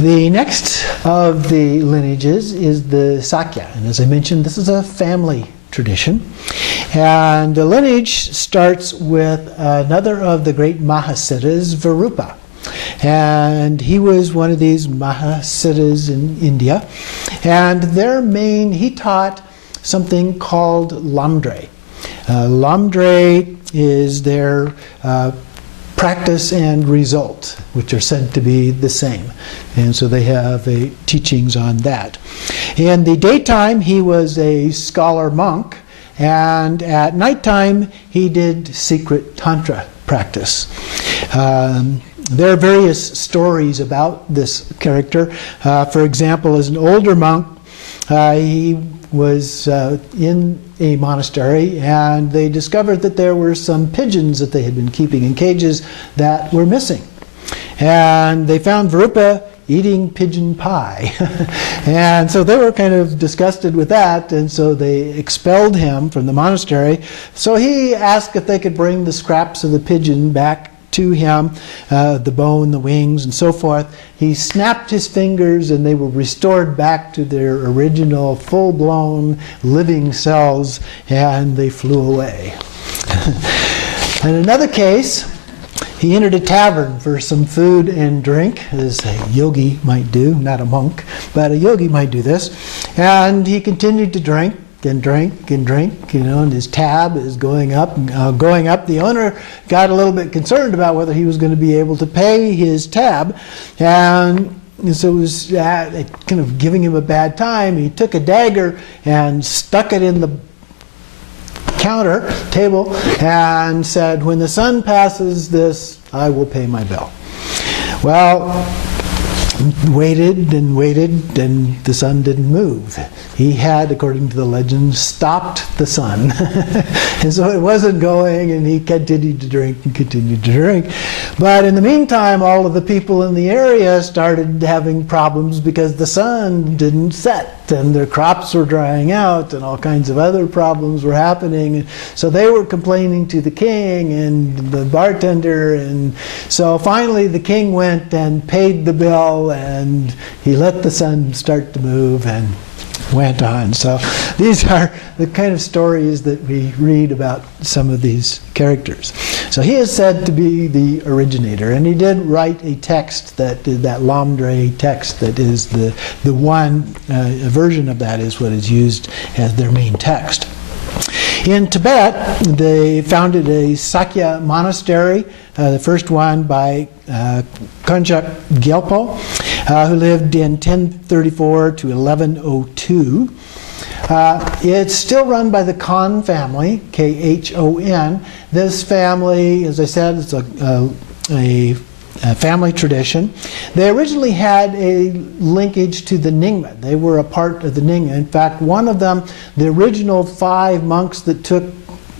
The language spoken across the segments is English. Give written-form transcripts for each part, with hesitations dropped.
The next of the lineages is the Sakya. And as I mentioned, this is a family tradition. And the lineage starts with another of the great Mahasiddhas, Virupa. And he was one of these Mahasiddhas in India. And he taught something called Lamdre. Lamdre is their practice and result, which are said to be the same. And so they have teachings on that. In the daytime, he was a scholar monk, and at nighttime, he did secret tantra practice. There are various stories about this character. For example, as an older monk, he was in a monastery, and they discovered that there were some pigeons that they had been keeping in cages that were missing. And they found Virupa eating pigeon pie. And so they were kind of disgusted with that, and so they expelled him from the monastery. So he asked if they could bring the scraps of the pigeon back to him, the bone, the wings, and so forth. He snapped his fingers, and they were restored back to their original full-blown living cells, and they flew away. In another case, he entered a tavern for some food and drink, as a yogi might do, not a monk, but a yogi might do this. And he continued to drink and drink and drink, and his tab is going up and going up. The owner got a little bit concerned about whether he was going to be able to pay his tab, and so it was kind of giving him a bad time. He took a dagger and stuck it in the table and said, "When the sun passes this, I will pay my bill." Well, waited and waited, and the sun didn't move. He had, according to the legend, stopped the sun. And so it wasn't going, and he continued to drink and continued to drink. But in the meantime, all of the people in the area started having problems because the sun didn't set, and their crops were drying out, and all kinds of other problems were happening. And so they were complaining to the king and the bartender, and so finally the king went and paid the bill, and he let the sun start to move and went on. So these are the kind of stories that we read about some of these characters. So he is said to be the originator, and he did write a text, that Lamdre text, that is the one a version of that is what is used as their main text. In Tibet, they founded a Sakya monastery, the first one by Konjak Gyalpo, who lived in 1034 to 1102. It's still run by the Khan family, Khon. This family, as I said, is a family tradition. They originally had a linkage to the Nyingma. They were a part of the Nyingma. In fact, one of them, the original 5 monks that took,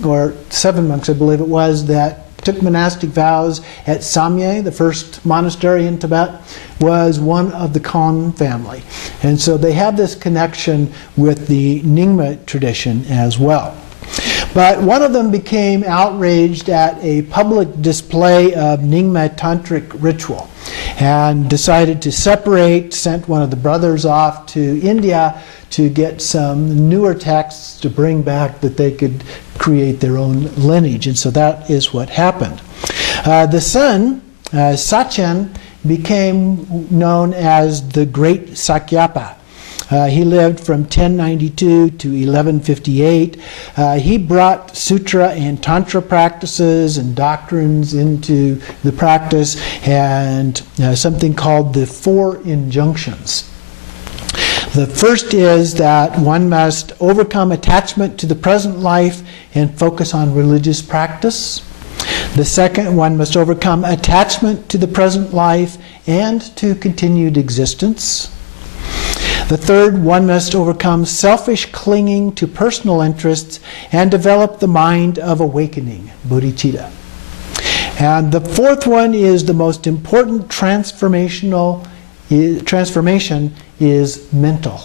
or 7 monks I believe it was, that took monastic vows at Samye, the first monastery in Tibet, was one of the Khan family. And so they have this connection with the Nyingma tradition as well. But one of them became outraged at a public display of Nyingma tantric ritual and decided to separate, sent one of the brothers off to India to get some newer texts to bring back that they could create their own lineage. And so that is what happened. The son, Sachin, became known as the Great Sakyapa. He lived from 1092 to 1158. He brought sutra and tantra practices and doctrines into the practice, and something called the 4 injunctions. The first is that one must overcome attachment to the present life and focus on religious practice. The second, one must overcome attachment to the present life and to continued existence. The third, one must overcome selfish clinging to personal interests and develop the mind of awakening, bodhicitta. And the fourth one is the most important transformation is mental.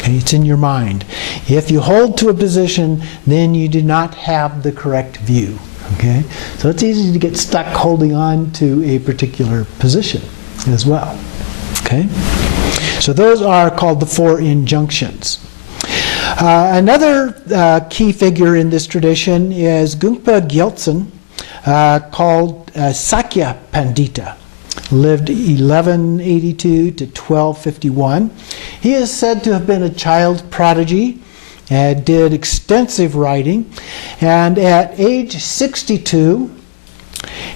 Okay, it's in your mind. If you hold to a position, then you do not have the correct view. Okay? So it's easy to get stuck holding on to a particular position. as well. Okay? So those are called the four injunctions. Another key figure in this tradition is Gungpa Gyaltsen, called Sakya Pandita. Lived 1182 to 1251. He is said to have been a child prodigy, did extensive writing, and at age 62,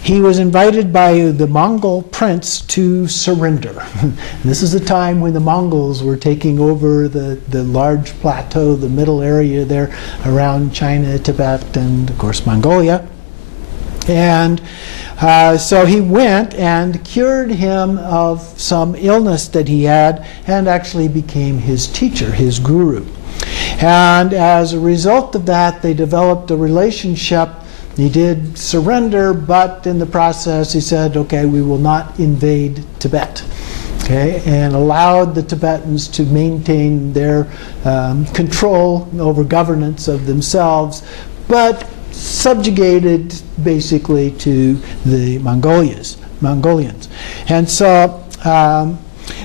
he was invited by the Mongol prince to surrender. This is the time when the Mongols were taking over the large plateau, the middle area there around China, Tibet, and of course Mongolia. And so he went and cured him of some illness that he had and actually became his teacher, his guru. And as a result of that, they developed a relationship. He did surrender, but in the process he said, okay, we will not invade Tibet. Okay, and allowed the Tibetans to maintain their control over governance of themselves, but subjugated basically to the Mongolians. And so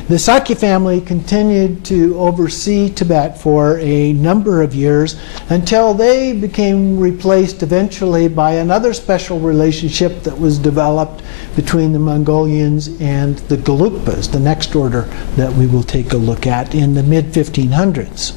the Sakya family continued to oversee Tibet for a number of years until they became replaced eventually by another special relationship that was developed between the Mongolians and the Gelugpas, the next order that we will take a look at in the mid-1500s.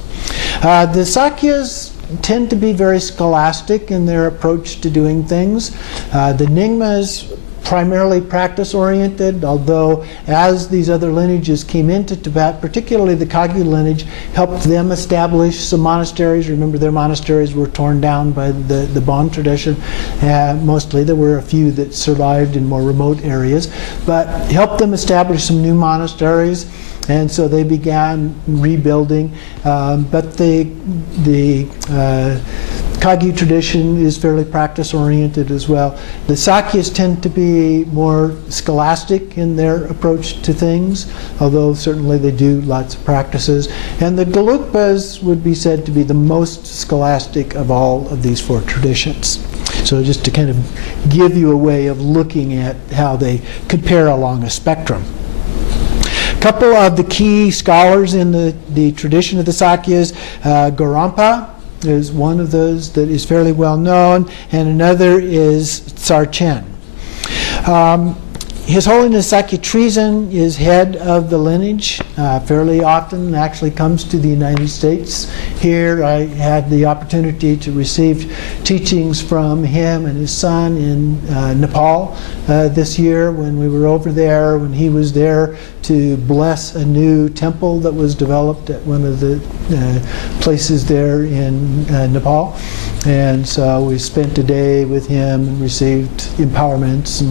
The Sakyas tend to be very scholastic in their approach to doing things. The Nyingmas primarily practice-oriented, although as these other lineages came into Tibet, particularly the Kagyu lineage, helped them establish some monasteries. Remember, their monasteries were torn down by the Bon tradition. Mostly, there were a few that survived in more remote areas, but helped them establish some new monasteries. And so they began rebuilding, but the Kagyu tradition is fairly practice-oriented as well. The Sakyas tend to be more scholastic in their approach to things, although certainly they do lots of practices. And the Gelugpas would be said to be the most scholastic of all of these four traditions. So just to kind of give you a way of looking at how they compare along a spectrum. A couple of the key scholars in the tradition of the Sakyas, Gorampa is one of those that is fairly well known, and another is Tsarchen. His Holiness Sakya Treason is head of the lineage, fairly often actually comes to the United States. Here I had the opportunity to receive teachings from him and his son in Nepal this year when we were over there, when he was there to bless a new temple that was developed at one of the places there in Nepal. And so we spent a day with him and received empowerments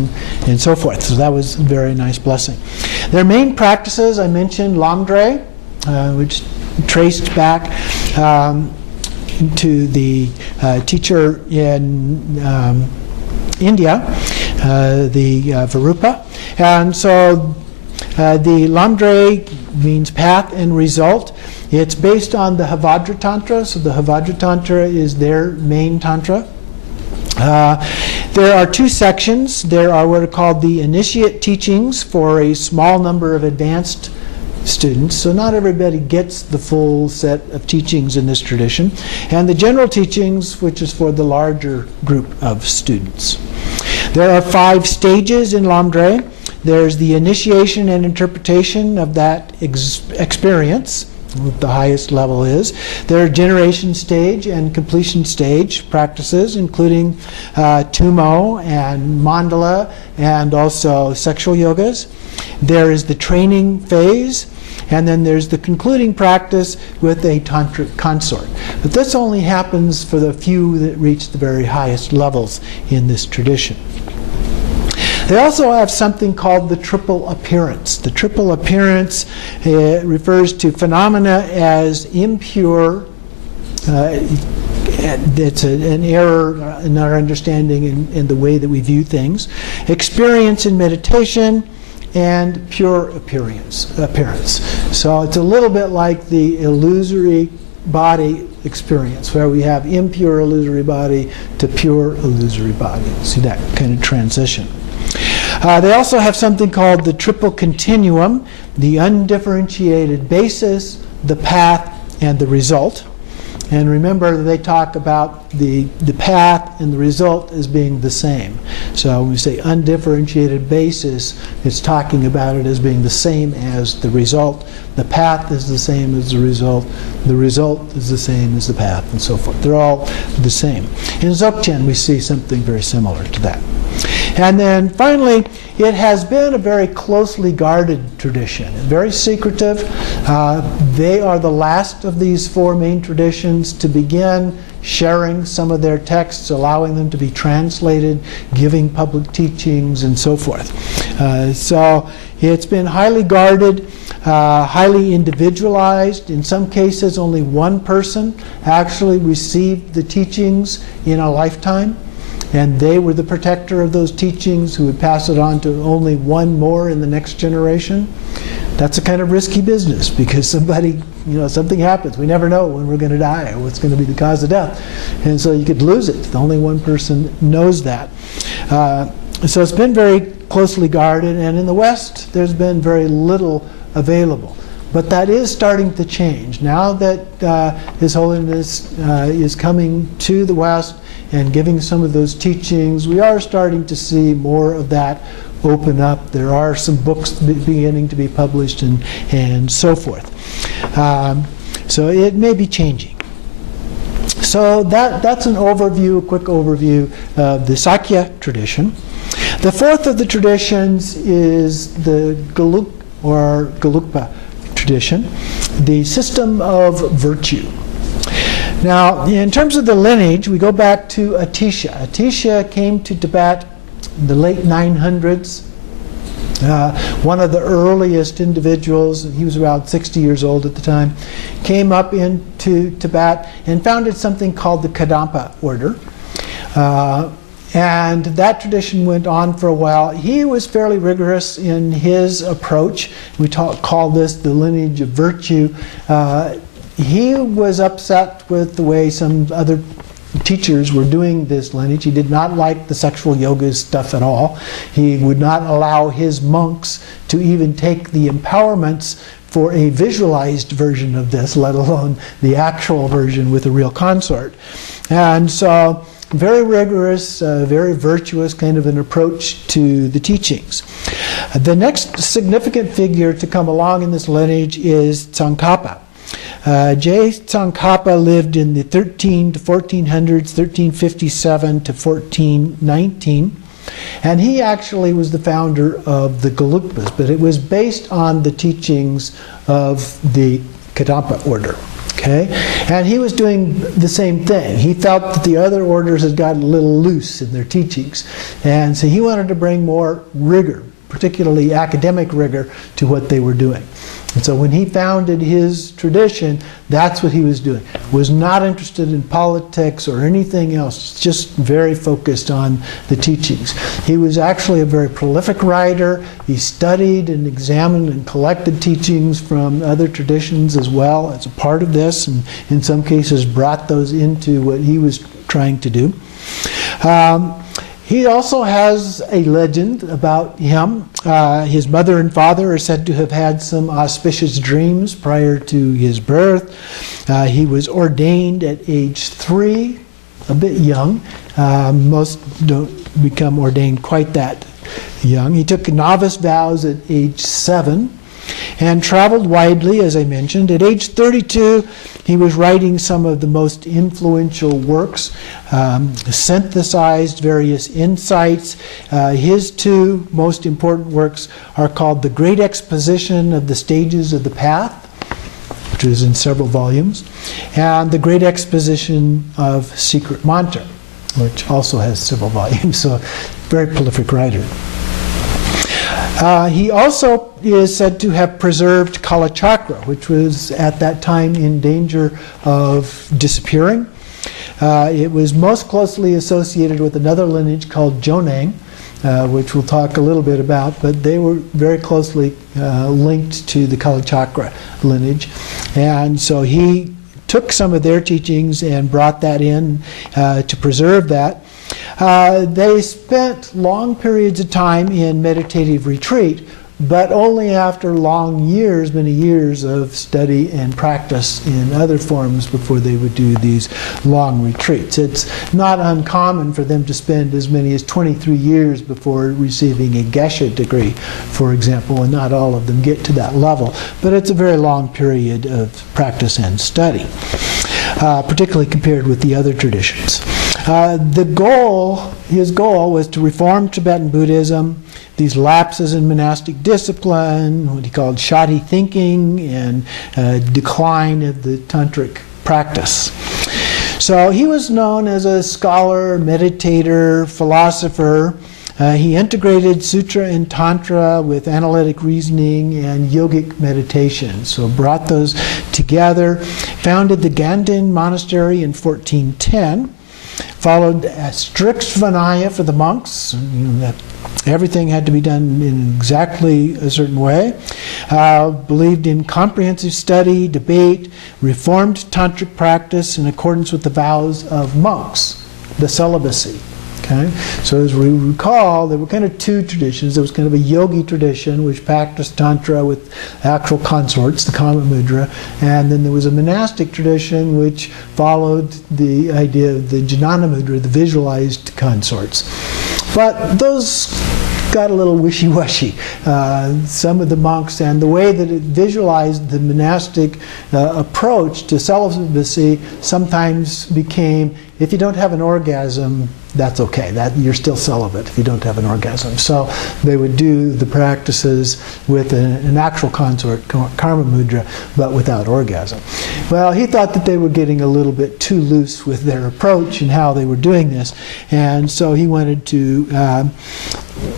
and so forth. So that was a very nice blessing. Their main practices, I mentioned Lamdre, which traced back to the teacher in India, the Virupa. And so the Lamdre means path and result. It's based on the Havadra Tantra, so the Havadra Tantra is their main tantra. There are two sections. There are what are called the initiate teachings for a small number of advanced students, so not everybody gets the full set of teachings in this tradition, and the general teachings, which is for the larger group of students. There are 5 stages in Lamdre. There's the initiation and interpretation of that experience, what the highest level is. There are generation stage and completion stage practices, including Tumo and Mandala, and also sexual yogas. There is the training phase, and then there's the concluding practice with a tantric consort. But this only happens for the few that reach the very highest levels in this tradition. They also have something called the triple appearance. The triple appearance refers to phenomena as impure. It's an error in our understanding in the way that we view things. Experience in meditation, and pure appearance. So it's a little bit like the illusory body experience, where we have impure illusory body to pure illusory body. See that kind of transition. They also have something called the triple continuum, the undifferentiated basis, the path, and the result. And remember, they talk about the path and the result as being the same. So when we say undifferentiated basis, it's talking about it as being the same as the result. The path is the same as the result is the same as the path, and so forth. They're all the same. In Dzogchen, we see something very similar to that. And then finally, it has been a very closely guarded tradition, very secretive. They are the last of these four main traditions to begin sharing some of their texts, allowing them to be translated, giving public teachings, and so forth. So it's been highly guarded, highly individualized. In some cases, only one person actually received the teachings in a lifetime, and they were the protector of those teachings who would pass it on to only one more in the next generation. That's a kind of risky business, because something happens. We never know when we're going to die or what's going to be the cause of death. And so you could lose it. Only one person knows that. So it's been very closely guarded, and in the West there's been very little available. But that is starting to change. Now that His Holiness is coming to the West and giving some of those teachings, we are starting to see more of that open up. There are some books beginning to be published and so forth. So it may be changing. So that's an overview, a quick overview of the Sakya tradition. The fourth of the traditions is the Gelug or Gelugpa tradition, the system of virtue. Now, in terms of the lineage, we go back to Atisha. Atisha came to Tibet in the late 900s. One of the earliest individuals, he was around 60 years old at the time, came up into Tibet and founded something called the Kadampa order. And that tradition went on for a while. He was fairly rigorous in his approach. We call this the lineage of virtue. He was upset with the way some other teachers were doing this lineage. He did not like the sexual yoga stuff at all. He would not allow his monks to even take the empowerments for a visualized version of this, let alone the actual version with a real consort. And so, very rigorous, very virtuous kind of an approach to the teachings. The next significant figure to come along in this lineage is Tsongkhapa. Tsongkhapa lived in the 13 to 1400s, 1357 to 1419, and he actually was the founder of the Gelugpas, but it was based on the teachings of the Kadampa order. Okay? And he was doing the same thing. He felt that the other orders had gotten a little loose in their teachings, and so he wanted to bring more rigor, particularly academic rigor, to what they were doing. And so when he founded his tradition, that's what he was doing. Was not interested in politics or anything else, just very focused on the teachings. He was actually a very prolific writer. He studied and examined and collected teachings from other traditions as well as a part of this, and in some cases brought those into what he was trying to do. He also has a legend about him. His mother and father are said to have had some auspicious dreams prior to his birth. He was ordained at age 3, a bit young. Most don't become ordained quite that young. He took novice vows at age 7 and traveled widely, as I mentioned. At age 32, he was writing some of the most influential works, synthesized various insights. His two most important works are called The Great Exposition of the Stages of the Path, which is in several volumes, and The Great Exposition of Secret Mantra, which also has several volumes, so very prolific writer. He also is said to have preserved Kalachakra, which was at that time in danger of disappearing. It was most closely associated with another lineage called Jonang, which we'll talk a little bit about, but they were very closely linked to the Kalachakra lineage. And so he took some of their teachings and brought that in to preserve that. They spent long periods of time in meditative retreat, but only after long years, many years of study and practice in other forms before they would do these long retreats. It's not uncommon for them to spend as many as 23 years before receiving a geshe degree, for example, and not all of them get to that level. But it's a very long period of practice and study, particularly compared with the other traditions. His goal was to reform Tibetan Buddhism, these lapses in monastic discipline, what he called shoddy thinking, and decline of the tantric practice. So he was known as a scholar, meditator, philosopher. He integrated sutra and tantra with analytic reasoning and yogic meditation. So brought those together, founded the Ganden monastery in 1410, followed a strict Vinaya for the monks. That everything had to be done in exactly a certain way. Believed in comprehensive study, debate, reformed tantric practice in accordance with the vows of monks, the celibacy. Okay? So as we recall, there were kind of two traditions. There was kind of a yogi tradition, which practiced tantra with actual consorts, the Kama Mudra, and then there was a monastic tradition which followed the idea of the Jnana Mudra, the visualized consorts. But those got a little wishy-washy. Some of the monks, and the way that it visualized the monastic approach to celibacy sometimes became, if you don't have an orgasm, that's okay. That you're still celibate if you don't have an orgasm. So they would do the practices with an actual consort, Karma Mudra, but without orgasm. Well, he thought that they were getting a little bit too loose with their approach and how they were doing this, and so he wanted to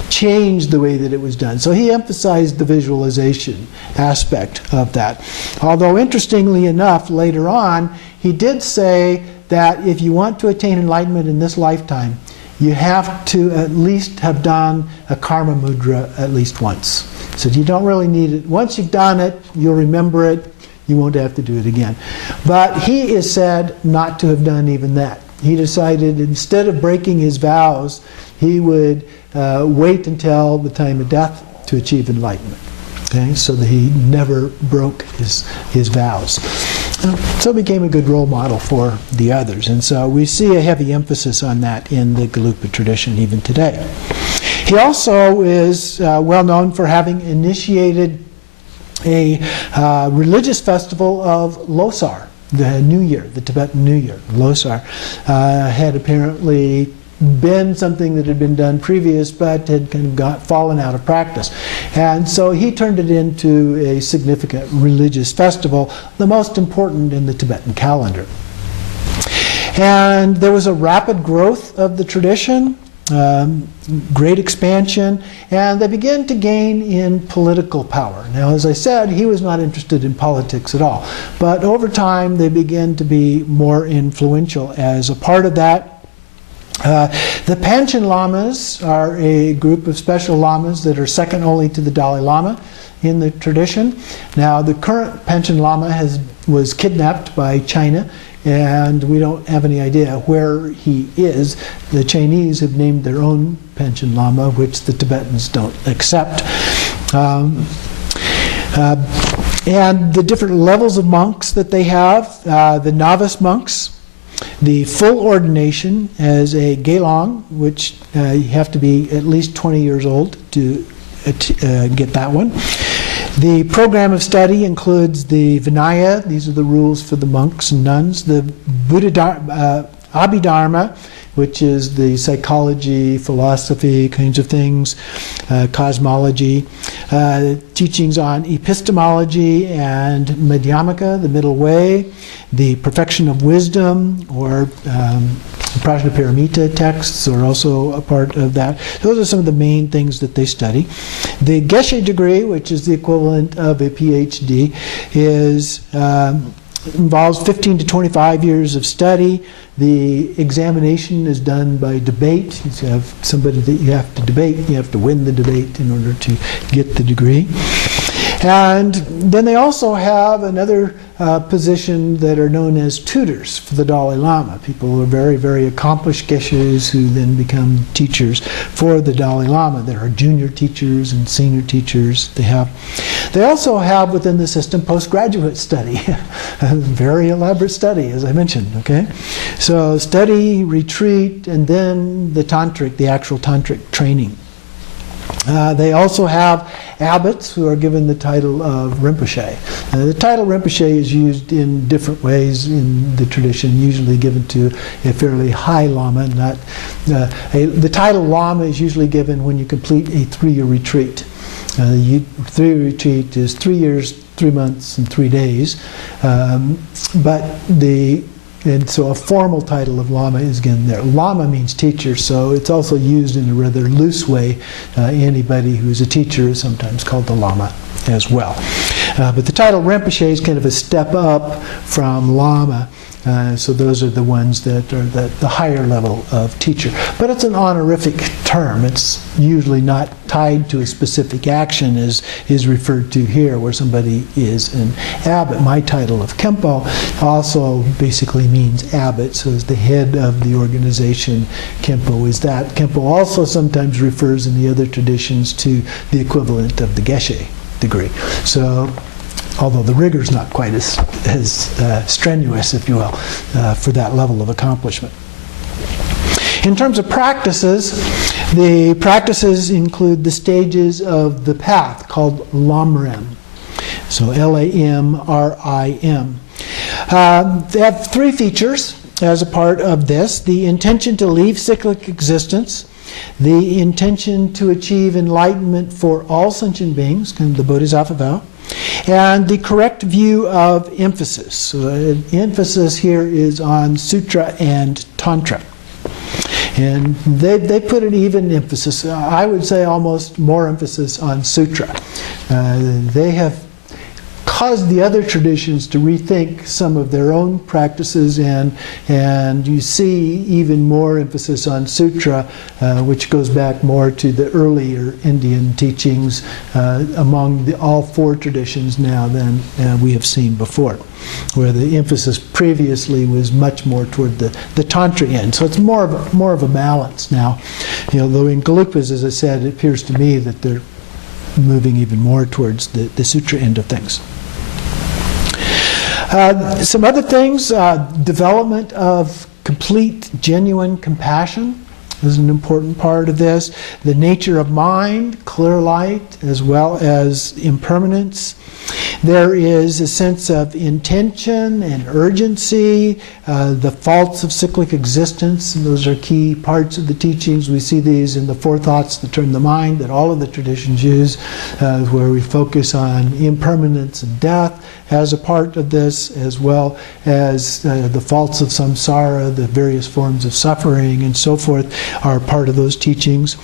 change the way that it was done. So he emphasized the visualization aspect of that. Although interestingly enough, later on, he did say that if you want to attain enlightenment in this lifetime, you have to at least have done a Karma Mudra at least once. So you don't really need it. Once you've done it, you'll remember it. You won't have to do it again. But he is said not to have done even that. He decided instead of breaking his vows, he would wait until the time of death to achieve enlightenment. Okay, so that he never broke his vows. So it became a good role model for the others. And so we see a heavy emphasis on that in the Gelugpa tradition even today. He also is well known for having initiated a religious festival of Losar, the New Year, the Tibetan New Year. Losar had apparently been something that had been done previous, but had kind of fallen out of practice. And so he turned it into a significant religious festival, the most important in the Tibetan calendar. And there was a rapid growth of the tradition, great expansion, and they began to gain in political power. Now, as I said, he was not interested in politics at all, but over time they began to be more influential as a part of that. The Panchen Lamas are a group of special lamas that are second only to the Dalai Lama in the tradition. Now, the current Panchen Lama was kidnapped by China, and we don't have any idea where he is. The Chinese have named their own Panchen Lama, which the Tibetans don't accept. And the different levels of monks that they have, the novice monks, the full ordination as a gelong, which you have to be at least 20 years old to get that one. The program of study includes the Vinaya, these are the rules for the monks and nuns, the Abhidharma, which is the psychology, philosophy kinds of things, cosmology, teachings on epistemology and Madhyamaka, the middle way, the perfection of wisdom, or Prajnaparamita texts are also a part of that. Those are some of the main things that they study. The Geshe degree, which is the equivalent of a PhD, involves 15 to 25 years of study. The examination is done by debate. You have somebody that you have to debate. You have to win the debate in order to get the degree. And then they also have another position that are known as tutors for the Dalai Lama. People who are very, very accomplished geshes who then become teachers for the Dalai Lama. There are junior teachers and senior teachers. They also have within the system postgraduate study. A very elaborate study, as I mentioned. Okay, so study, retreat, and then the tantric, the actual tantric training. They also have abbots who are given the title of Rinpoche. The title Rinpoche is used in different ways in the tradition, usually given to a fairly high lama. The title lama is usually given when you complete a 3-year retreat. The 3-year retreat is 3 years, 3 months, and 3 days. And so a formal title of Lama is again there. Lama means teacher, so it's also used in a rather loose way. Anybody who's a teacher is sometimes called the Lama as well. But the title Rinpoche is kind of a step up from Lama. So those are the ones that are the higher level of teacher. But it's an honorific term. It's usually not tied to a specific action as is referred to here, where somebody is an abbot. My title of Khenpo also basically means abbot, so as the head of the organization, Khenpo is that. Khenpo also sometimes refers in the other traditions to the equivalent of the Geshe degree. So although the rigor is not quite as strenuous, if you will, for that level of accomplishment. In terms of practices, the practices include the stages of the path called Lamrim. So Lamrim. They have 3 features as a part of this: the intention to leave cyclic existence, the intention to achieve enlightenment for all sentient beings, kind of the Bodhisattva vow, and the correct view of emphasis. So emphasis here is on Sutra and Tantra. And they put an even emphasis, I would say almost more emphasis on Sutra. They have caused the other traditions to rethink some of their own practices, and you see even more emphasis on Sutra, which goes back more to the earlier Indian teachings among all 4 traditions now than we have seen before, where the emphasis previously was much more toward the Tantra end. So it's more of a balance now. Though in Gelugpas, as I said, it appears to me that they're moving even more towards the Sutra end of things. Some other things, development of complete, genuine compassion is an important part of this. The nature of mind, clear light, as well as impermanence. There is a sense of intention and urgency, the faults of cyclic existence, and those are key parts of the teachings. We see these in the 4 thoughts that turn the mind that all of the traditions use, where we focus on impermanence and death as a part of this, as well as the faults of samsara, the various forms of suffering and so forth are part of those teachings.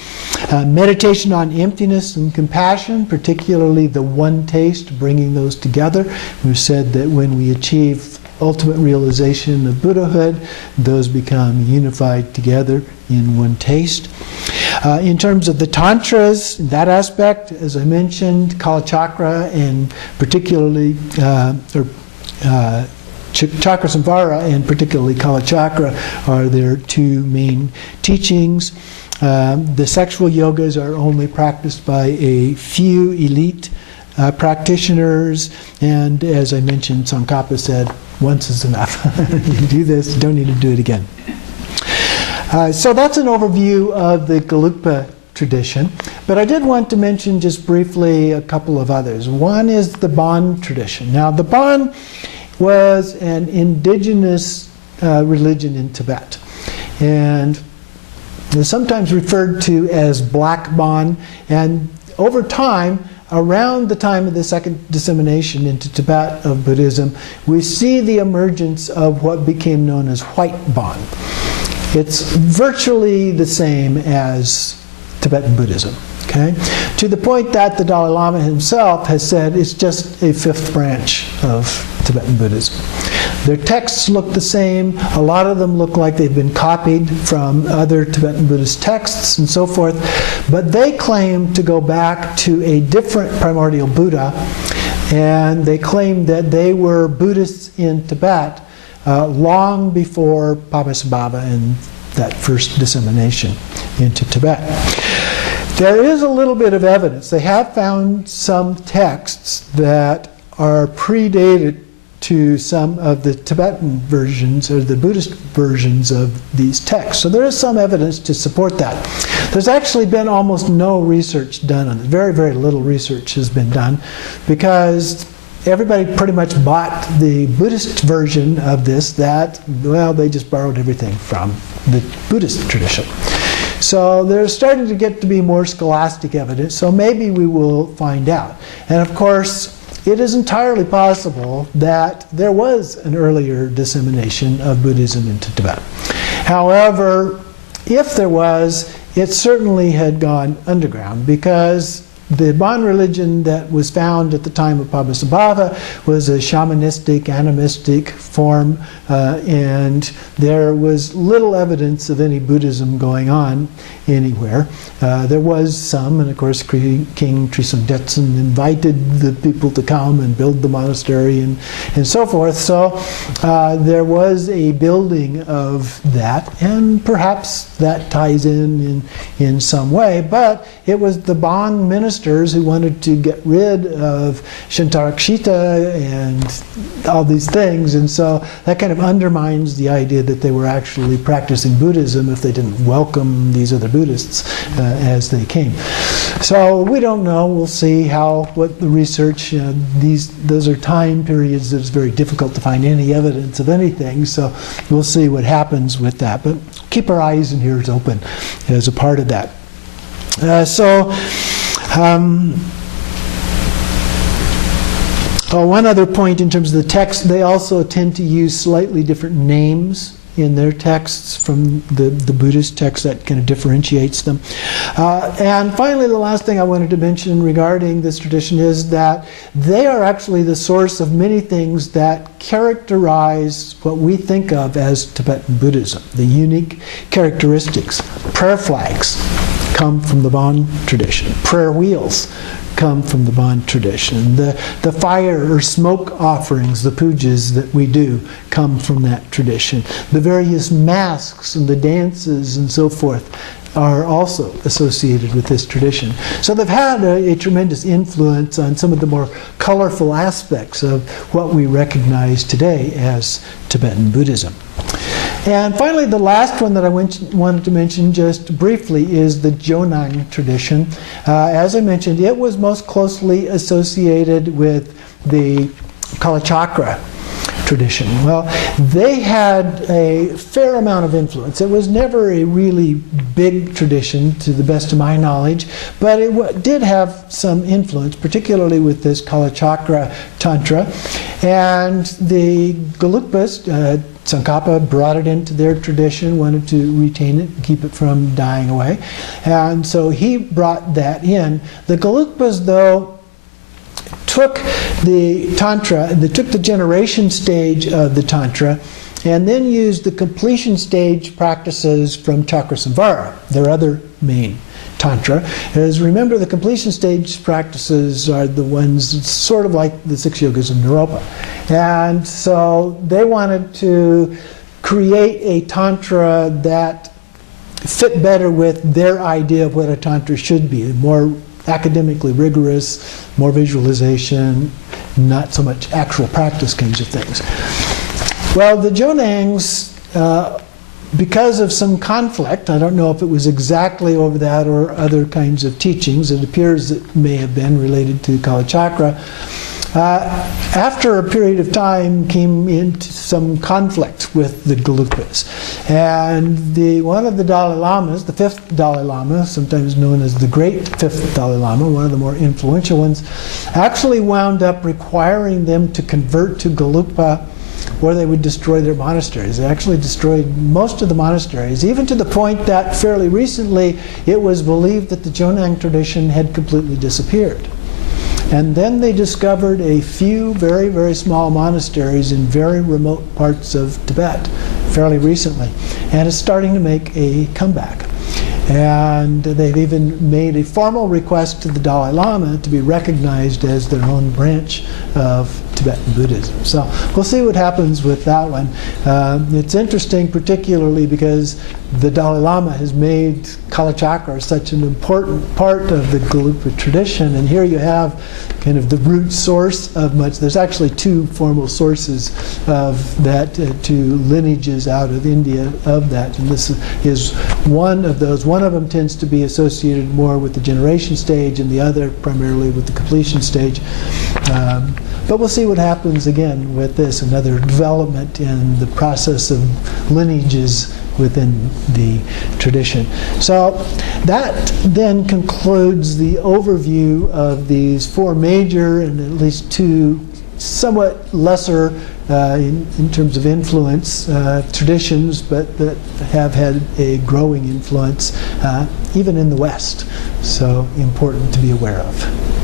Meditation on emptiness and compassion, particularly the one taste, bringing those together. We've said that when we achieve ultimate realization of Buddhahood, those become unified together in one taste. In terms of the Tantras, that aspect, as I mentioned, Kala Chakra and particularly Chakra Samvara and particularly Kala Chakra are their 2 main teachings. The sexual yogas are only practiced by a few elite practitioners, and as I mentioned, Tsongkhapa said, once is enough. You do this, you don't need to do it again. So that's an overview of the Gelugpa tradition, but I did want to mention just briefly a couple of others. One is the Bon tradition. Now, the Bon was an indigenous religion in Tibet, and is sometimes referred to as Black Bon, and over time, around the time of the second dissemination into Tibet of Buddhism, we see the emergence of what became known as White Bon. It's virtually the same as Tibetan Buddhism, okay? To the point that the Dalai Lama himself has said it's just a 5th branch of Tibetan Buddhism. Their texts look the same. A lot of them look like they've been copied from other Tibetan Buddhist texts and so forth, but they claim to go back to a different primordial Buddha And they claimed that they were Buddhists in Tibet long before Padmasambhava and that first dissemination into Tibet. There is a little bit of evidence. They have found some texts that are predated to some of the Tibetan versions or the Buddhist versions of these texts. So there is some evidence to support that. There's actually been almost no research done on it. Very, very little research has been done because everybody pretty much bought the Buddhist version of this that, well, they just borrowed everything from the Buddhist tradition. So there's starting to get to be more scholastic evidence, so maybe we will find out. And of course, it is entirely possible that there was an earlier dissemination of Buddhism into Tibet. However, if there was, it certainly had gone underground, because the Bon religion that was found at the time of Padmasambhava was a shamanistic, animistic form, and there was little evidence of any Buddhism going on anywhere. There was some, and of course King Trisong Detsen invited the people to come and build the monastery and so forth. So there was a building of that, and perhaps that ties in some way, but it was the Bon ministers who wanted to get rid of Shantarakshita and all these things, and so that kind of undermines the idea that they were actually practicing Buddhism if they didn't welcome these other Buddhists as they came. So we don't know. We'll see what the research. Those are time periods that it's very difficult to find any evidence of anything. So we'll see what happens with that. But keep our eyes and ears open as a part of that. One other point in terms of the text, they also tend to use slightly different names in their texts from the Buddhist text. That kind of differentiates them. And finally, the last thing I wanted to mention regarding this tradition is that they are actually the source of many things that characterize what we think of as Tibetan Buddhism. The unique characteristics. Prayer flags come from the Bon tradition. Prayer wheels come from the Bon tradition. The fire or smoke offerings, the pujas that we do, come from that tradition. The various masks and the dances and so forth are also associated with this tradition. So they've had a tremendous influence on some of the more colorful aspects of what we recognize today as Tibetan Buddhism. And finally, the last one that I wanted to mention just briefly is the Jonang tradition. As I mentioned, it was most closely associated with the Kalachakra tradition. Well, they had a fair amount of influence. It was never a really big tradition, to the best of my knowledge, but it did have some influence, particularly with this Kalachakra Tantra. And the Gelugpas, Tsongkhapa brought it into their tradition, wanted to retain it and keep it from dying away. And so he brought that in. The Gelugpas, though, took the Tantra, they took the generation stage of the Tantra, and then used the completion stage practices from Chakrasamvara, their other main Tantra. As remember, the completion stage practices are the ones sort of like the 6 yogas of Naropa. And so they wanted to create a Tantra that fit better with their idea of what a Tantra should be, more academically rigorous, more visualization, not so much actual practice kinds of things. Well, the Jonangs, because of some conflict, I don't know if it was exactly over that or other kinds of teachings, it appears it may have been related to Kalachakra, after a period of time came into some conflict with the Gelugpas. And one of the Dalai Lamas, the 5th Dalai Lama, sometimes known as the Great 5th Dalai Lama, one of the more influential ones, actually wound up requiring them to convert to Gelugpa, or they would destroy their monasteries. They actually destroyed most of the monasteries, even to the point that fairly recently it was believed that the Jonang tradition had completely disappeared. And then they discovered a few very, very small monasteries in very remote parts of Tibet fairly recently. And it's starting to make a comeback. And they've even made a formal request to the Dalai Lama to be recognized as their own branch of Tibetan Buddhism. So we'll see what happens with that one. It's interesting, particularly because the Dalai Lama has made Kalachakra such an important part of the Gelugpa tradition, and here you have kind of the root source of much. There's actually two formal sources of that, two lineages out of India of that, and this is one of those. One of them tends to be associated more with the generation stage, and the other primarily with the completion stage. But we'll see what happens again with this, another development in the process of lineages within the tradition. So that then concludes the overview of these four major and at least two somewhat lesser in terms of influence traditions, but that have had a growing influence even in the West. So important to be aware of.